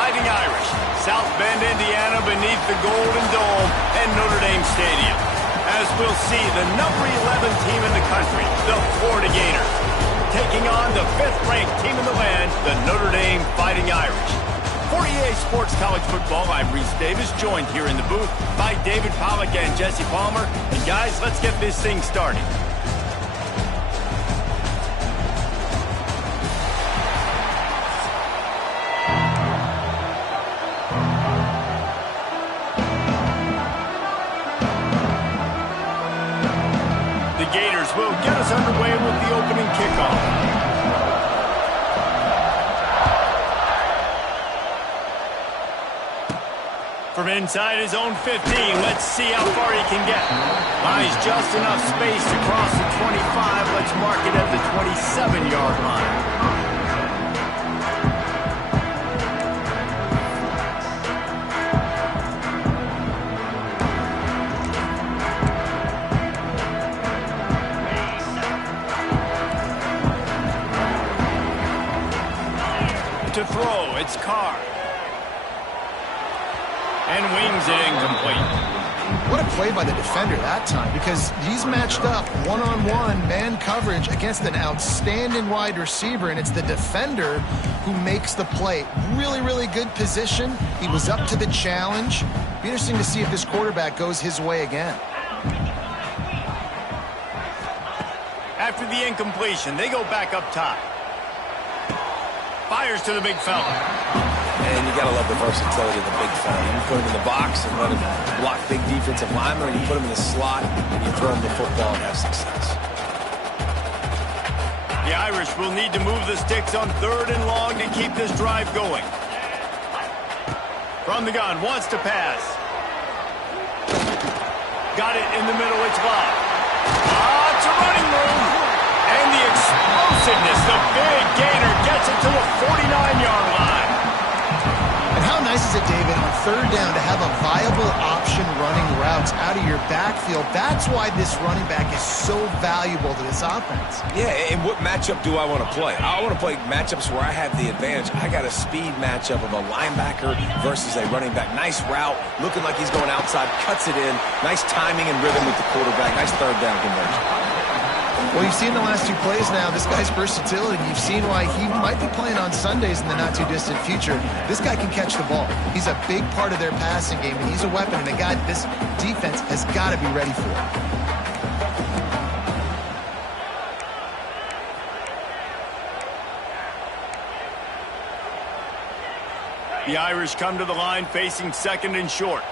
Fighting Irish, South Bend, Indiana, beneath the Golden Dome and Notre Dame Stadium. As we'll see, the number 11 team in the country, the Florida Gators, taking on the 5th-ranked team in the land, the Notre Dame Fighting Irish. For EA Sports College Football, I'm Reese Davis, joined here in the booth by David Pollack and Jesse Palmer. And guys, let's get this thing started. Gators will get us underway with the opening kickoff. From inside his own 15, let's see how far he can get. Buys just enough space to cross the 25. Let's mark it at the 27-yard line. To throw, it's Carr. And wings it incomplete. What a play by the defender that time, because he's matched up one-on-one man coverage against an outstanding wide receiver, and it's the defender who makes the play. Really, really good position. He was up to the challenge. Be interesting to see if this quarterback goes his way again. After the incompletion, they go back up top. Fires to the big fella. And you got to love the versatility of the big fella. You can put him in the box and let him block big defensive linemen, or you put him in the slot and you throw him the football and have success. The Irish will need to move the sticks on 3rd and long to keep this drive going. From the gun, wants to pass. Got it in the middle, it's Bob. It's a running room. And the explosiveness, the big gainer gets it to the 49-yard line. And how nice is it, David, on 3rd down to have a viable option running routes out of your backfield? That's why this running back is so valuable to this offense. Yeah, and what matchup do I want to play? I want to play matchups where I have the advantage. I got a speed matchup of a linebacker versus a running back. Nice route, looking like he's going outside, cuts it in. Nice timing and rhythm with the quarterback. Nice 3rd down conversion. Well, you've seen the last 2 plays now, this guy's versatility. You've seen why he might be playing on Sundays in the not-too-distant future. This guy can catch the ball. He's a big part of their passing game, and he's a weapon, and a guy this defense has got to be ready for. The Irish come to the line facing 2nd and short.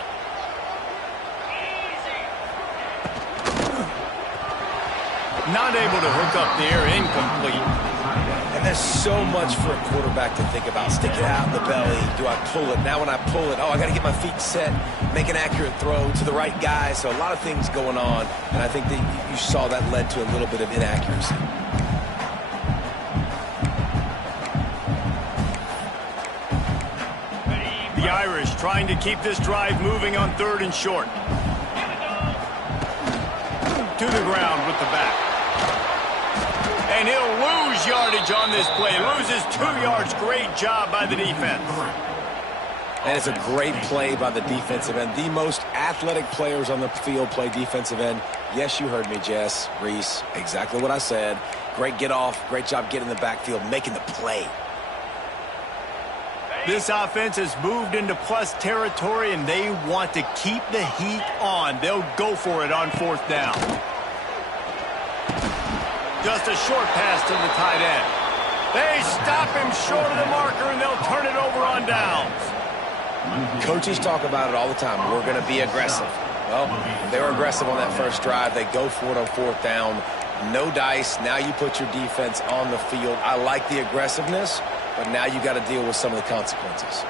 Not able to hook up there, incomplete. And there's so much for a quarterback to think about. Stick it out in the belly. Do I pull it? Now when I pull it, I got to get my feet set, make an accurate throw to the right guy. So a lot of things going on, and I think that you saw that led to a little bit of inaccuracy. The Irish trying to keep this drive moving on 3rd and short. To the ground with the back. And he'll lose yardage on this play. Loses 2 yards. Great job by the defense. And it's a great play by the defensive end. The most athletic players on the field play defensive end. Yes, you heard me, Jess, Reese. Exactly what I said. Great get off. Great job getting in the backfield, making the play. This offense has moved into plus territory, and they want to keep the heat on. They'll go for it on 4th down. Just a short pass to the tight end. They stop him short of the marker, and they'll turn it over on downs. Coaches talk about it all the time. We're going to be aggressive. Well, they were aggressive on that first drive. They go for it on 4th down. No dice. Now you put your defense on the field. I like the aggressiveness, but now you got to deal with some of the consequences.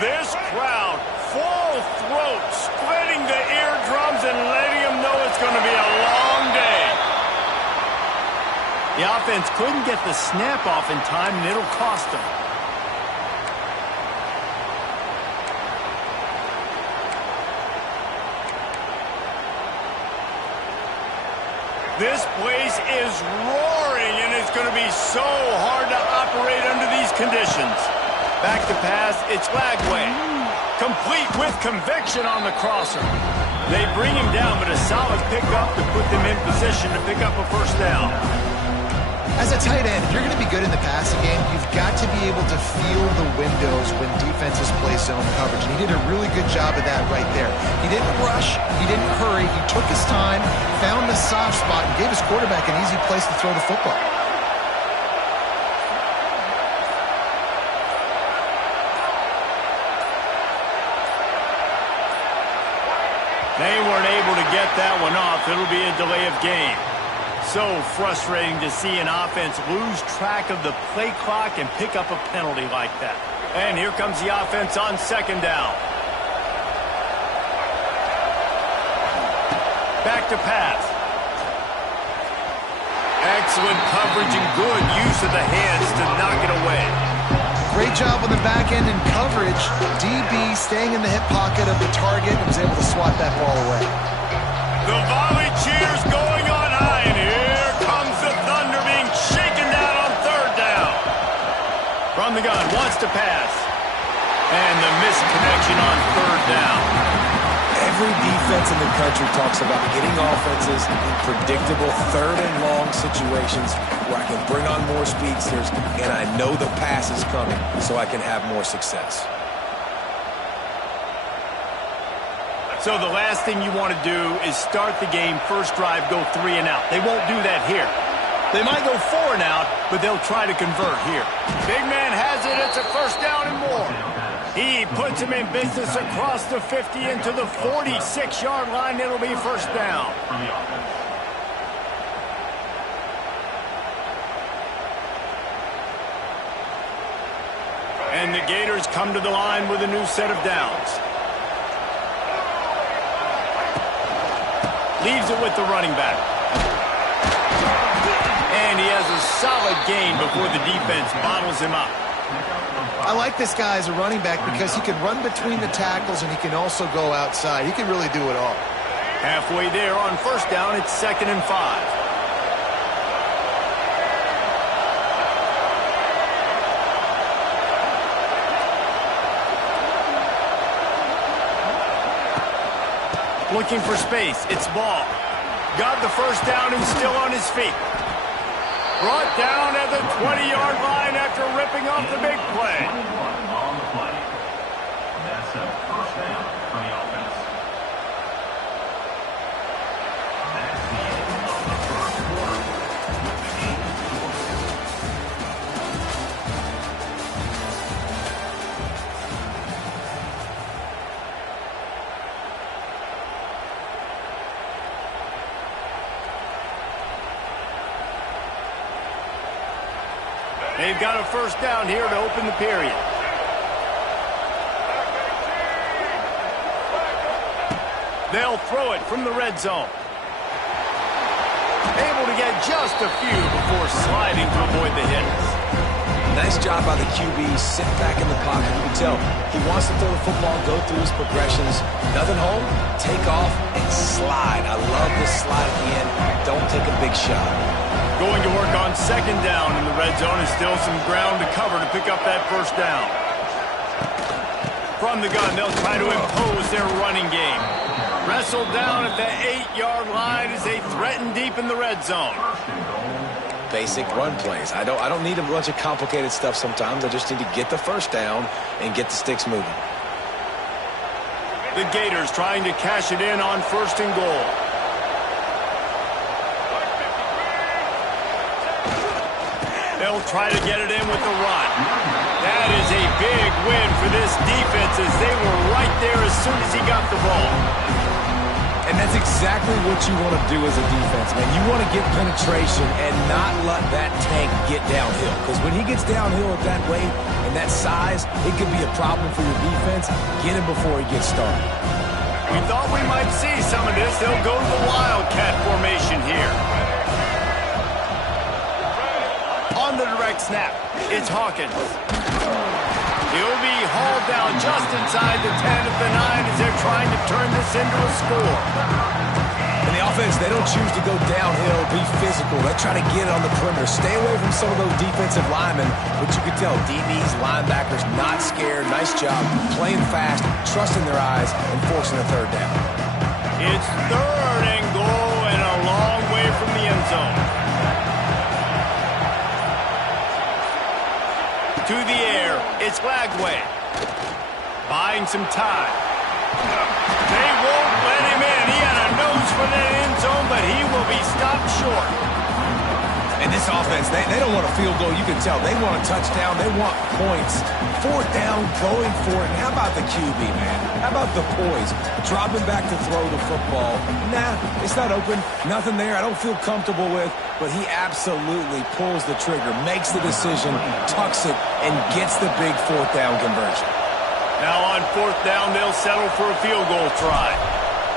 This crowd, full throat, splitting the eardrums and letting them know it's going to be a long day. The offense couldn't get the snap off in time, and it'll cost them. This place is roaring, and it's going to be so hard to operate under these conditions. Back to pass, it's Lagway. Complete with conviction on the crosser. They bring him down, but a solid pickup to put them in position to pick up a first down. As a tight end, if you're going to be good in the passing game, you've got to be able to feel the windows when defenses play zone coverage. And he did a really good job of that right there. He didn't rush. He didn't hurry. He took his time, found the soft spot, and gave his quarterback an easy place to throw the football. They weren't able to get that one off. It'll be a delay of game. So frustrating to see an offense lose track of the play clock and pick up a penalty like that. And here comes the offense on second down. Back to pass. Excellent coverage and good use of the hands to knock it away. Great job on the back end and coverage. DB staying in the hip pocket of the target and was able to swat that ball away. The volley cheers going on high, and here comes the Thunder being shaken down on third down. From the gun, wants to pass. And the misconnection on third down. Every defense in the country talks about getting offenses in predictable third and long situations where I can bring on more speedsters and I know the pass is coming so I can have more success. So the last thing you want to do is start the game, first drive, go 3 and out. They won't do that here. They might go 4 and out, but they'll try to convert here. Big man has it. It's a first down and more. He puts him in business across the 50 into the 46-yard line. It'll be first down. And the Gators come to the line with a new set of downs. Leaves it with the running back. And he has a solid gain before the defense bottles him up. I like this guy as a running back because he can run between the tackles and he can also go outside. He can really do it all. Halfway there on first down, it's 2nd and 5. Looking for space. It's Ball. Got the first down and still on his feet. Brought down at the 20-yard line after ripping off the big play. On the play. That's a first down for the offense. That's the end of the first quarter. They've got a first down here to open the period. They'll throw it from the red zone. Able to get just a few before sliding to avoid the hits. Nice job by the QB, sit back in the pocket. You can tell he wants to throw the football, go through his progressions. Nothing home, take off, and slide. I love this slide at the end. Don't take a big shot. Going to work on second down in the red zone and still some ground to cover to pick up that first down. From the gun, they'll try to impose their running game. Wrestled down at the 8-yard line as they threaten deep in the red zone. Basic run plays. I don't need a bunch of complicated stuff sometimes. I just need to get the first down and get the sticks moving. The Gators trying to cash it in on 1st and goal. They'll try to get it in with the run. That is a big win for this defense as they were right there as soon as he got the ball. And that's exactly what you want to do as a defense, man. You want to get penetration and not let that tank get downhill. Because when he gets downhill at that weight and that size, it could be a problem for your defense. Get him before he gets started. We thought we might see some of this. They'll go to the Wildcat formation here. On the direct snap, it's Hawkins. He'll be hauled down just inside the 10 at the 9 as they're trying to turn this into a score. And the offense, they don't choose to go downhill, be physical. They try to get it on the perimeter. Stay away from some of those defensive linemen, but you can tell DBs, linebackers, not scared. Nice job playing fast, trusting their eyes, and forcing a third down. It's 3rd and goal and a long way from the end zone. To the air, it's Lagway. Buying some time. They won't let him in. He had a nose for that end zone, but he will be stopped short. And this offense, they don't want a field goal. You can tell they want a touchdown. They want points. 4th down, going for it. And how about the QB, man? How about the poise? Dropping back to throw the football. Nah, it's not open. Nothing there I don't feel comfortable with. But he absolutely pulls the trigger, makes the decision, tucks it, and gets the big 4th down conversion. Now on 4th down, they'll settle for a field goal try.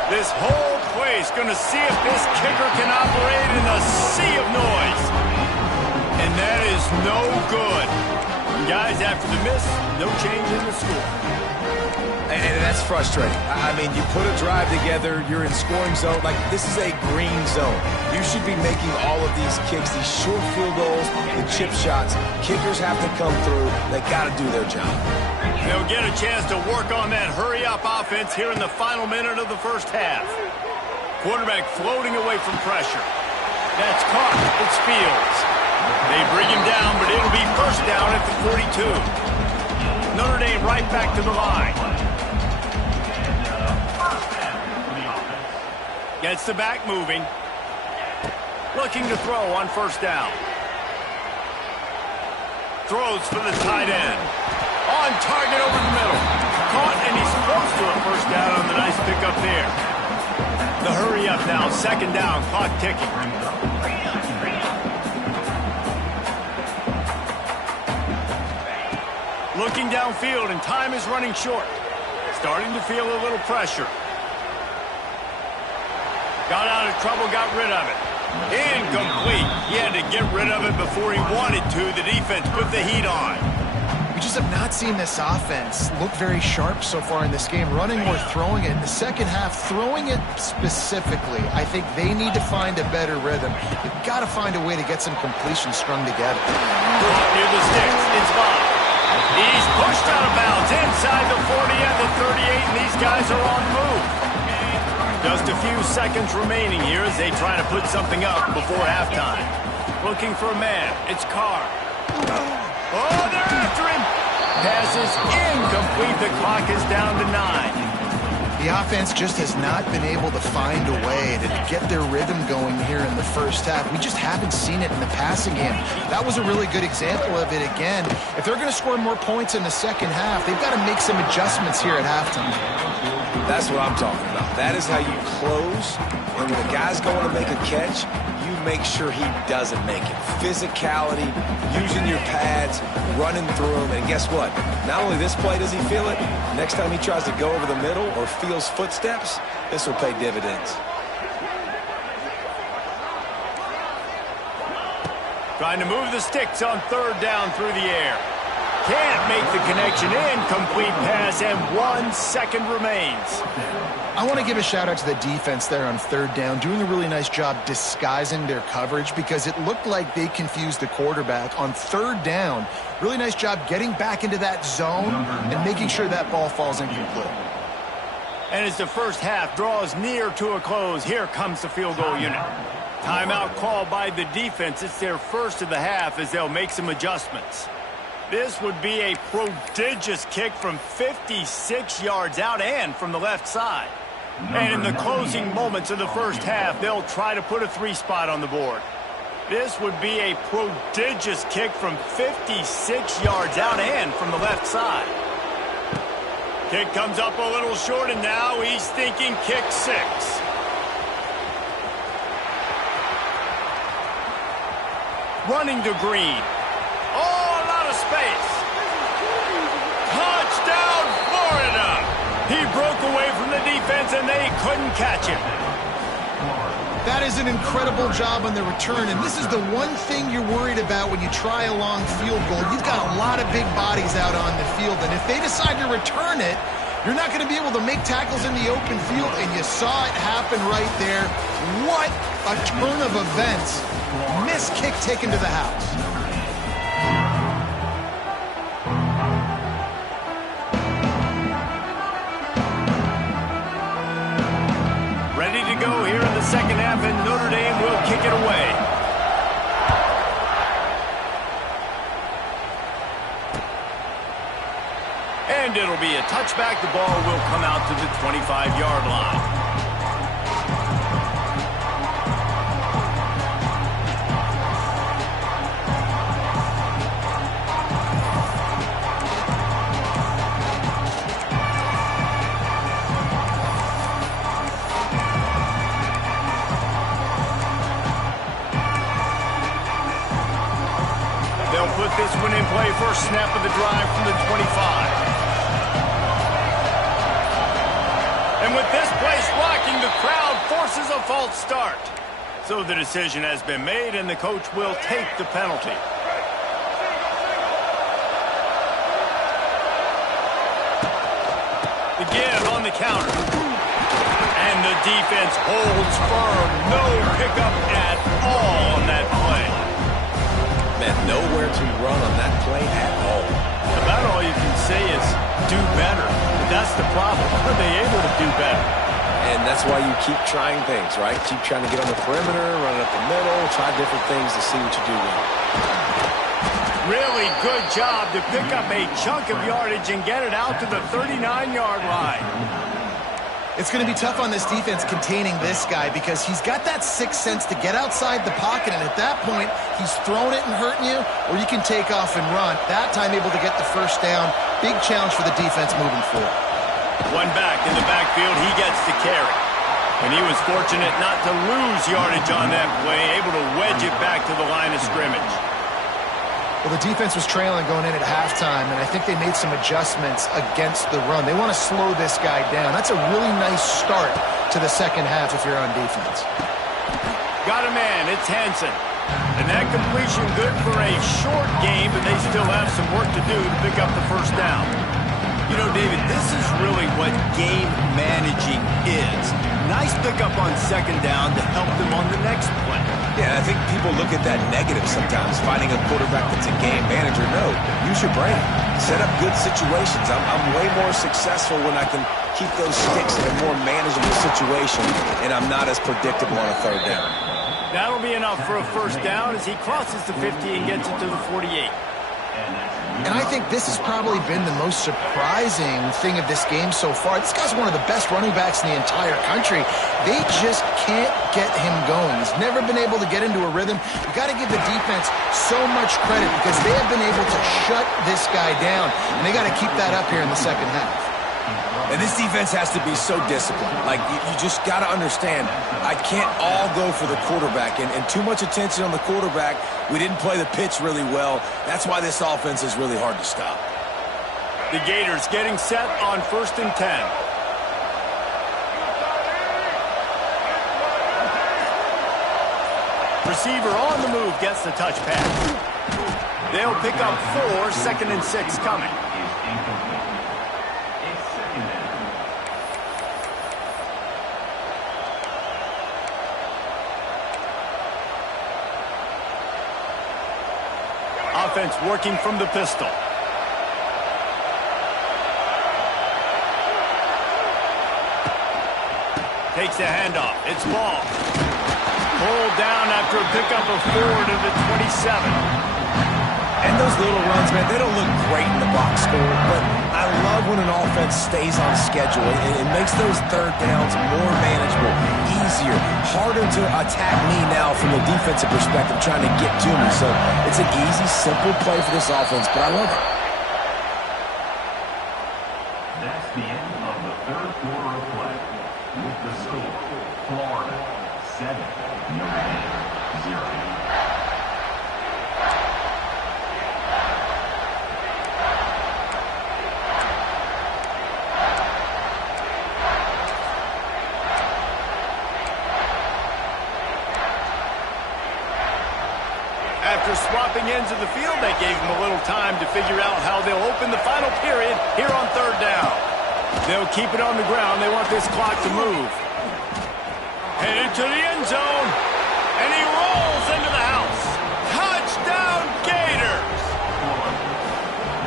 This whole place going to see if this kicker can operate in a sea of noise. And that is no good. Guys, after the miss, no change in the score. And that's frustrating. I mean, you put a drive together, you're in scoring zone. Like, this is a green zone. You should be making all of these kicks, these short field goals, the chip shots. Kickers have to come through. They got to do their job. They'll get a chance to work on that hurry-up offense here in the final minute of the first half. Quarterback floating away from pressure. That's caught. It's Fields. They bring him down, but it'll be 1st down at the 42. Notre Dame right back to the line. Gets the back moving. Looking to throw on 1st down. Throws for the tight end. On target over the middle. Caught, and he's close to a 1st down on the nice pickup there. The hurry up now. 2nd down. Clock ticking. Looking downfield, and time is running short. Starting to feel a little pressure. Got out of trouble, got rid of it. Incomplete. He had to get rid of it before he wanted to. The defense put the heat on. We just have not seen this offense look very sharp so far in this game, running or throwing it. In the second half, throwing it specifically, I think they need to find a better rhythm. They've got to find a way to get some completions strung together. Near the sticks, it's Bob. He's pushed out of bounds inside the 40 and the 38, and these guys are on the move. Just a few seconds remaining here as they try to put something up before halftime. Looking for a man. It's Carr. Oh, they're after him. Pass is incomplete. The clock is down to 9. The offense just has not been able to find a way to get their rhythm going here in the first half. We just haven't seen it in the passing game. That was a really good example of it again. If they're going to score more points in the second half, they've got to make some adjustments here at halftime. That's what I'm talking about. That is how you close. And when the guy's going to make a catch, you make sure he doesn't make it. Physicality, using your pads, running through them. And guess what? Not only this play does he feel it, next time he tries to go over the middle or feels footsteps, this will pay dividends. Trying to move the sticks on 3rd down through the air. Can't make the connection. Incomplete pass, and 1 second remains. I want to give a shout out to the defense there on 3rd down, doing a really nice job disguising their coverage because it looked like they confused the quarterback on 3rd down. Really nice job getting back into that zone and making sure that ball falls incomplete. And as the first half draws near to a close, here comes the field goal unit. Timeout called by the defense. It's their first of the half as they'll make some adjustments. This would be a prodigious kick from 56 yards out and from the left side. And in the closing moments of the first half, they'll try to put a 3-spot on the board. This would be a prodigious kick from 56 yards out and from the left side. Kick comes up a little short, and now he's thinking kick 6. Running to Green. Oh, a lot of space. Touchdown, Florida. He broke away from the defense, and they couldn't catch him. That is an incredible job on the return, and this is the one thing you're worried about when you try a long field goal. You've got a lot of big bodies out on the field, and if they decide to return it, You're not going to be able to make tackles in the open field, and you saw it happen right there. What a turn of events. Missed kick taken to the house. Ready to go here in the second half, and Notre Dame will kick it away. And it'll be a touchback. The ball will come out to the 25-yard line. They'll put this one in play. First snap of the drive from the 25. And with this place rocking, the crowd forces a false start. So the decision has been made, and the coach will take the penalty. The give on the counter. And the defense holds firm. No pickup at all on that play. Man, nowhere to run on that play at all. About all you can say is do better. But that's the problem. Are they able to do better? And that's why you keep trying things, right? Keep trying to get on the perimeter, run it up the middle, try different things to see what you do well. Really good job to pick up a chunk of yardage and get it out to the 39-yard line. It's going to be tough on this defense containing this guy because he's got that sixth sense to get outside the pocket, and at that point, he's throwing it and hurting you, or you can take off and run. That time able to get the first down. Big challenge for the defense moving forward. One back in the backfield, he gets the carry. And he was fortunate not to lose yardage on that play, able to wedge it back to the line of scrimmage. Well, the defense was trailing going in at halftime, and I think they made some adjustments against the run. They want to slow this guy down. That's a really nice start to the second half if you're on defense. Got a man, it's Hansen. And that completion good for a short game, but they still have some work to do to pick up the first down. You know, David, this is really what game managing is. Nice pickup on second down to help them on the next play. Yeah, I think people look at that negative sometimes, finding a quarterback that's a game manager. No, use your brain. Set up good situations. I'm way more successful when I can keep those sticks in a more manageable situation, and I'm not as predictable on a third down. That'll be enough for a first down as he crosses the 50 and gets it to the 48. And I think this has probably been the most surprising thing of this game so far. This guy's one of the best running backs in the entire country. They just can't get him going. He's never been able to get into a rhythm. You've got to give the defense so much credit because they have been able to shut this guy down, and they got to keep that up here in the second half. And this defense has to be so disciplined. Like, you just got to understand, I can't all go for the quarterback. And too much attention on the quarterback. We didn't play the pitch really well. That's why this offense is really hard to stop. The Gators getting set on 1st and 10. Receiver on the move gets the touch pass. They'll pick up 4, 2nd and 6 coming. Offense working from the pistol. Takes the handoff. It's ball. Pulled down after a pickup of 4 to the 27. And those little runs, man, they don't look great in the box score, but I love when an offense stays on schedule. It makes those third downs more manageable, easier, harder to attack me now from the defensive perspective trying to get to me. So it's an easy, simple play for this offense, but I love it. That's the end of the third quarter of play. With the score, Florida 7, Notre Dame 0. After swapping ends of the field, that gave them a little time to figure out how they'll open the final period here on 3rd down. They'll keep it on the ground. They want this clock to move. Headed to the end zone. And he rolls into the house. Touchdown, Gators!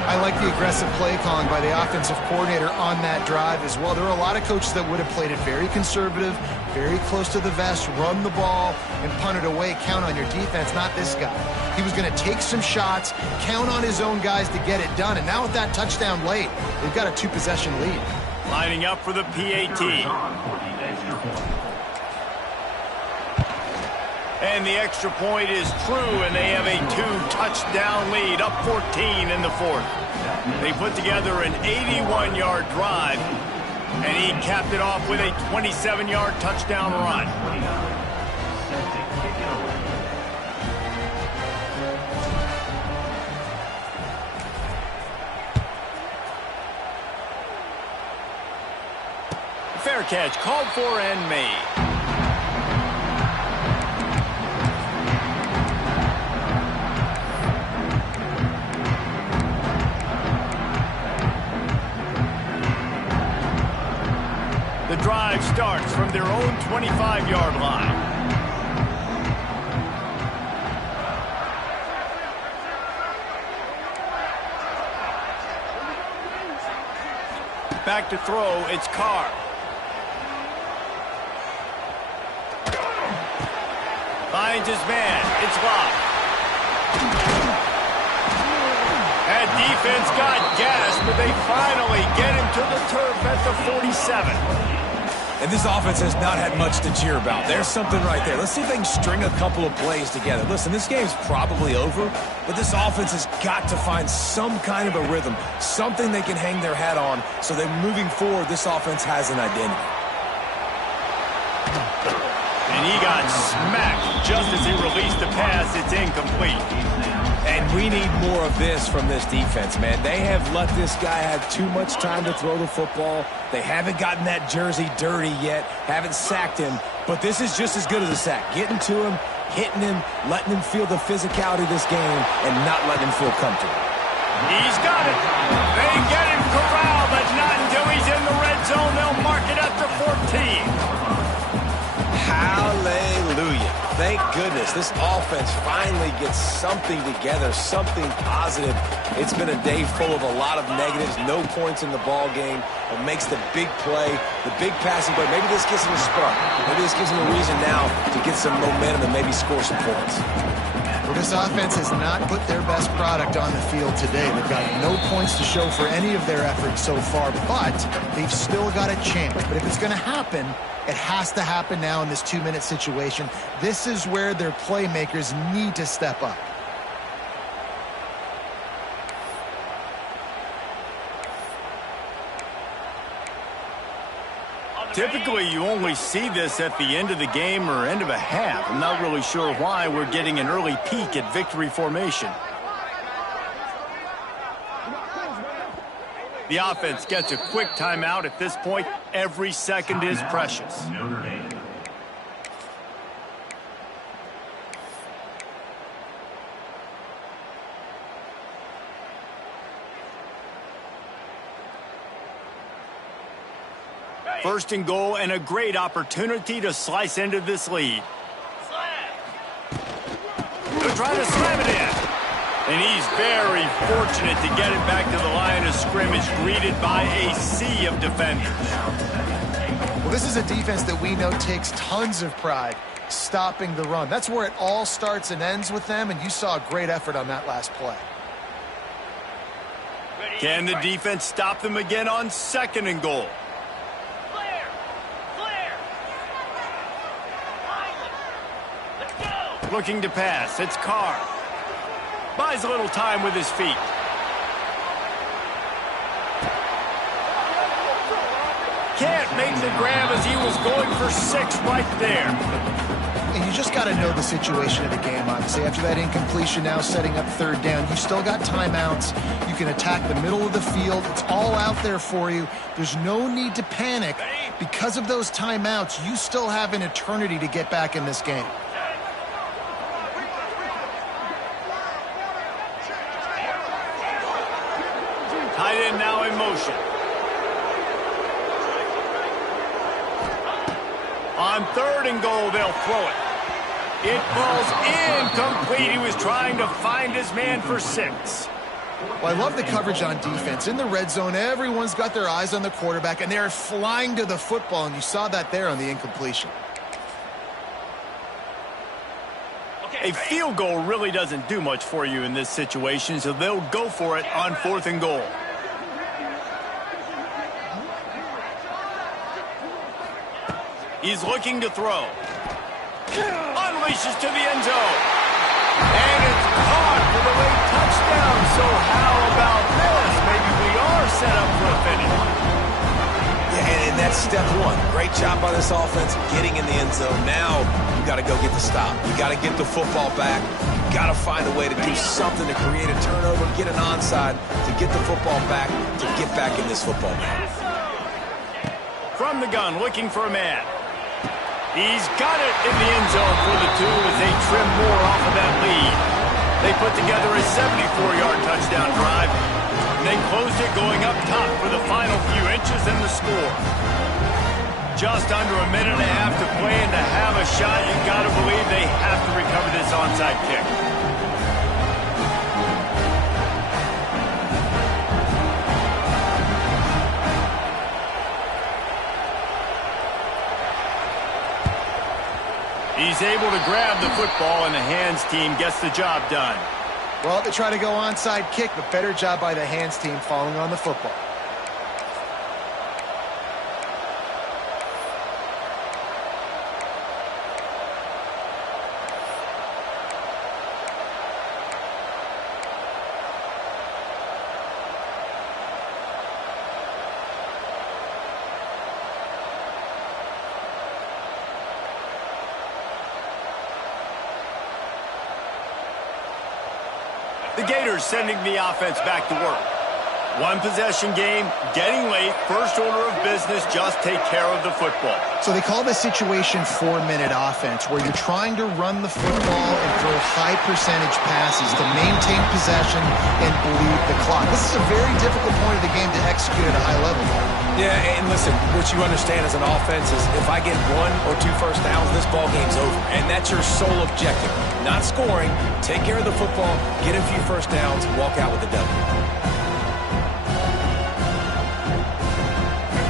I like the aggressive play calling by the offensive coordinator on that drive as well. There are a lot of coaches that would have played it very conservative, very close to the vest, run the ball, and punt it away. Count on your defense, not this guy. He was going to take some shots, count on his own guys to get it done. And now with that touchdown late, they've got a 2-possession lead. Lining up for the PAT. And the extra point is true, and they have a 2-touchdown lead, up 14 in the fourth. They put together an 81-yard drive, and he capped it off with a 27-yard touchdown run. Fair catch, called for and made. The drive starts from their own 25-yard line. Back to throw, it's Carr. Finds his man, it's Locke. That defense got gas, but they finally get him to the turf at the 47. And this offense has not had much to cheer about. There's something right there. Let's see if they can string a couple of plays together. Listen, this game's probably over, but this offense has got to find some kind of a rhythm, something they can hang their hat on, so that moving forward, this offense has an identity. And he got smacked just as he released the pass. It's incomplete. And we need more of this from this defense, man. They have let this guy have too much time to throw the football. They haven't gotten that jersey dirty yet, haven't sacked him, but this is just as good as a sack. Getting to him, hitting him, letting him feel the physicality of this game, and not letting him feel comfortable. He's got it. They get him corralled, but not until he's in the red zone. They'll mark it up to 14. Hallelujah. Thank goodness this offense finally gets something together, something positive. It's been a day full of a lot of negatives, no points in the ball game, but makes the big play, the big passing play. Maybe this gives him a spark. Maybe this gives him a reason now to get some momentum and maybe score some points. Well, this offense has not put their best product on the field today. They've got no points to show for any of their efforts so far, but they've still got a chance. But if it's going to happen, it has to happen now in this 2-minute situation. This is where their playmakers need to step up. Typically, you only see this at the end of the game or end of a half. I'm not really sure why we're getting an early peek at victory formation. The offense gets a quick timeout at this point. Every second is precious. Notre Dame. First and goal, and a great opportunity to slice into this lead. They're trying to slam it in. And he's very fortunate to get it back to the line of scrimmage, greeted by a sea of defenders. Well, this is a defense that we know takes tons of pride stopping the run. That's where it all starts and ends with them, and you saw a great effort on that last play. Can the defense stop them again on second and goal? Looking to pass, it's Carr. Buys a little time with his feet. Can't make the grab as he was going for 6 right there. And you just got to know the situation of the game, obviously. After that incompletion, now setting up third down, you still got timeouts. You can attack the middle of the field. It's all out there for you. There's no need to panic. Because of those timeouts, you still have an eternity to get back in this game. Tight end now in motion. On 3rd and goal, they'll throw it. It falls incomplete. He was trying to find his man for 6. Well, I love the coverage on defense. In the red zone, everyone's got their eyes on the quarterback, and they're flying to the football, and you saw that there on the incompletion. A field goal really doesn't do much for you in this situation, so they'll go for it on 4th and goal. He's looking to throw. Unleashes to the end zone. And it's caught for the late touchdown. So how about this? Maybe we are set up for a finish. Yeah, and that's step 1. Great job by this offense getting in the end zone. Now you got to go get the stop. You got to get the football back. You got to find a way to do something to create a turnover, get an onside, to get the football back, to get back in this football game. From the gun, looking for a man. He's got it in the end zone for the 2 as they trim more off of that lead. They put together a 74-yard touchdown drive, and they closed it going up top for the final few inches in the score. Just under a minute and a half to play, and to have a shot, you've got to believe they have to recover this onside kick. He's able to grab the football, and the hands team gets the job done. Well, they try to go onside kick, but better job by the hands team falling on the football. The Gators sending the offense back to work. 1 possession game, getting late, first order of business, just take care of the football. So they call this situation 4-minute offense, where you're trying to run the football and throw high percentage passes to maintain possession and bleed the clock. This is a very difficult point of the game to execute at a high level. Yeah, and listen, what you understand as an offense is if I get 1 or 2 first downs, this ball game's over. And that's your sole objective. Not scoring, take care of the football, get a few first downs, walk out with a W.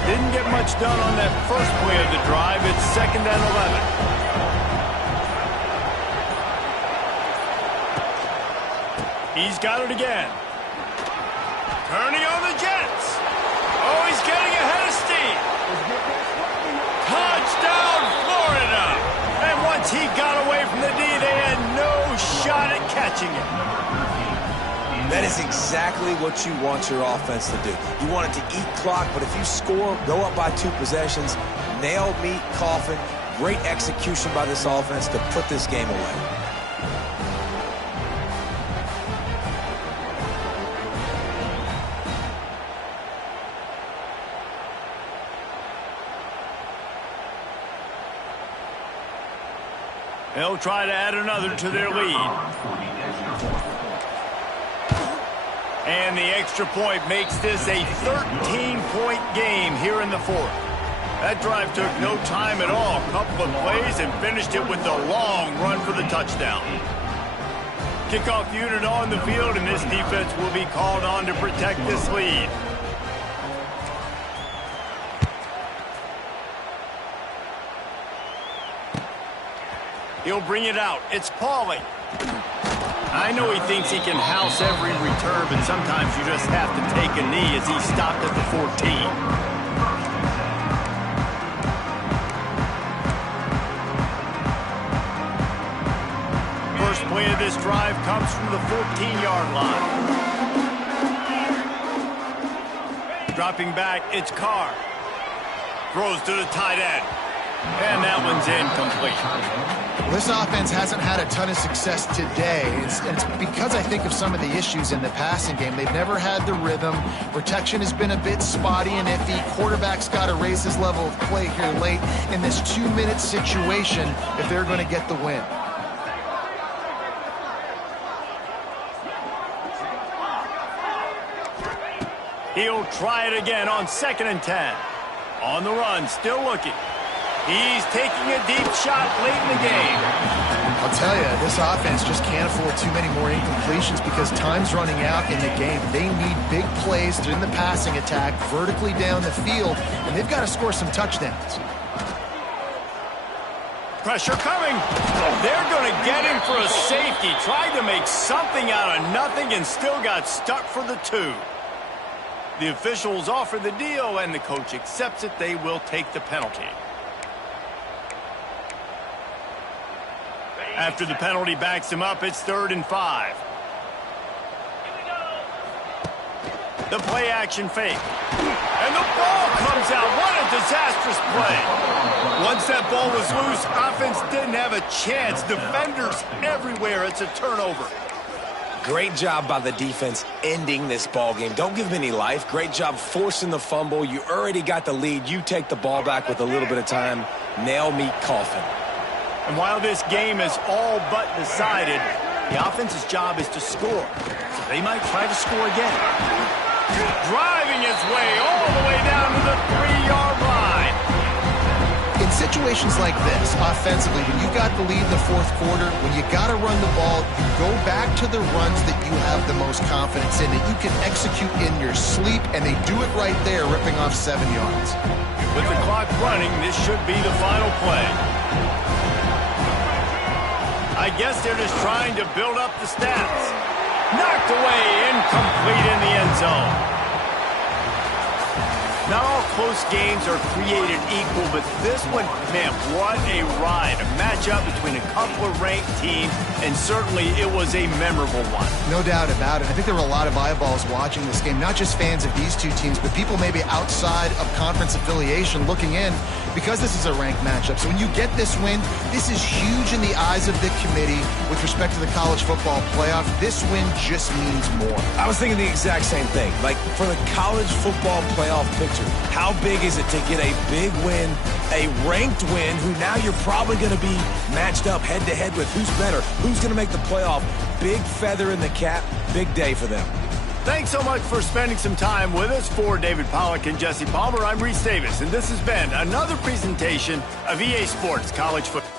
Didn't get much done on that first play of the drive. It's 2nd and 11. He's got it again. Turning on the Jets. Oh, he's getting ahead of steam. Touchdown, Florida. And once he got away from the D, they had no shot at catching it. That is exactly what you want your offense to do. You want it to eat clock, but if you score, go up by 2 possessions, nail, meet, coffin, great execution by this offense to put this game away. They'll try to add another to their lead. And the extra point makes this a 13-point game here in the 4th. That drive took no time at all. A couple of plays and finished it with a long run for the touchdown. Kickoff unit on the field, and this defense will be called on to protect this lead. He'll bring it out. It's Pauly. I know he thinks he can house every return, but sometimes you just have to take a knee as he stopped at the 14. First play of this drive comes from the 14-yard line. Dropping back, it's Carr. Throws to the tight end. And that one's incomplete. This offense hasn't had a ton of success today. It's because I think of some of the issues in the passing game. They've never had the rhythm. Protection has been a bit spotty and iffy. Quarterback's got to raise his level of play here late in this 2-minute situation if they're going to get the win. He'll try it again on 2nd and 10. On the run, still looking. He's taking a deep shot late in the game. I'll tell you, this offense just can't afford too many more incompletions because time's running out in the game. They need big plays in the passing attack, vertically down the field, and they've got to score some touchdowns. Pressure coming. They're going to get him for a safety. Tried to make something out of nothing and still got stuck for the 2. The officials offer the deal, and the coach accepts it. They will take the penalty. After the penalty backs him up, it's 3rd and 5. The play action fake. And the ball comes out. What a disastrous play. Once that ball was loose, offense didn't have a chance. Defenders everywhere. It's a turnover. Great job by the defense ending this ball game. Don't give them any life. Great job forcing the fumble. You already got the lead. You take the ball back with a little bit of time. Nail meet coffin. And while this game is all but decided, the offense's job is to score. So they might try to score again. Driving his way all the way down to the 3-yard line. In situations like this, offensively, when you've got the lead in the 4th quarter, when you got to run the ball, you go back to the runs that you have the most confidence in, that you can execute in your sleep, and they do it right there, ripping off 7 yards. With the clock running, this should be the final play. I guess they're just trying to build up the stats. Knocked away, incomplete in the end zone. Not all close games are created equal, but this one, man, what a ride. A matchup between a couple of ranked teams, and certainly it was a memorable one. No doubt about it. I think there were a lot of eyeballs watching this game, not just fans of these two teams, but people maybe outside of conference affiliation looking in because this is a ranked matchup. So when you get this win, this is huge in the eyes of the committee with respect to the college football playoff. This win just means more. I was thinking the exact same thing. Like, for the college football playoff picture, how big is it to get a big win, a ranked win, who now you're probably going to be matched up head-to-head with who's better, who's going to make the playoff. Big feather in the cap, big day for them. Thanks so much for spending some time with us. For David Pollack and Jesse Palmer, I'm Reese Davis, and this has been another presentation of EA Sports College Football.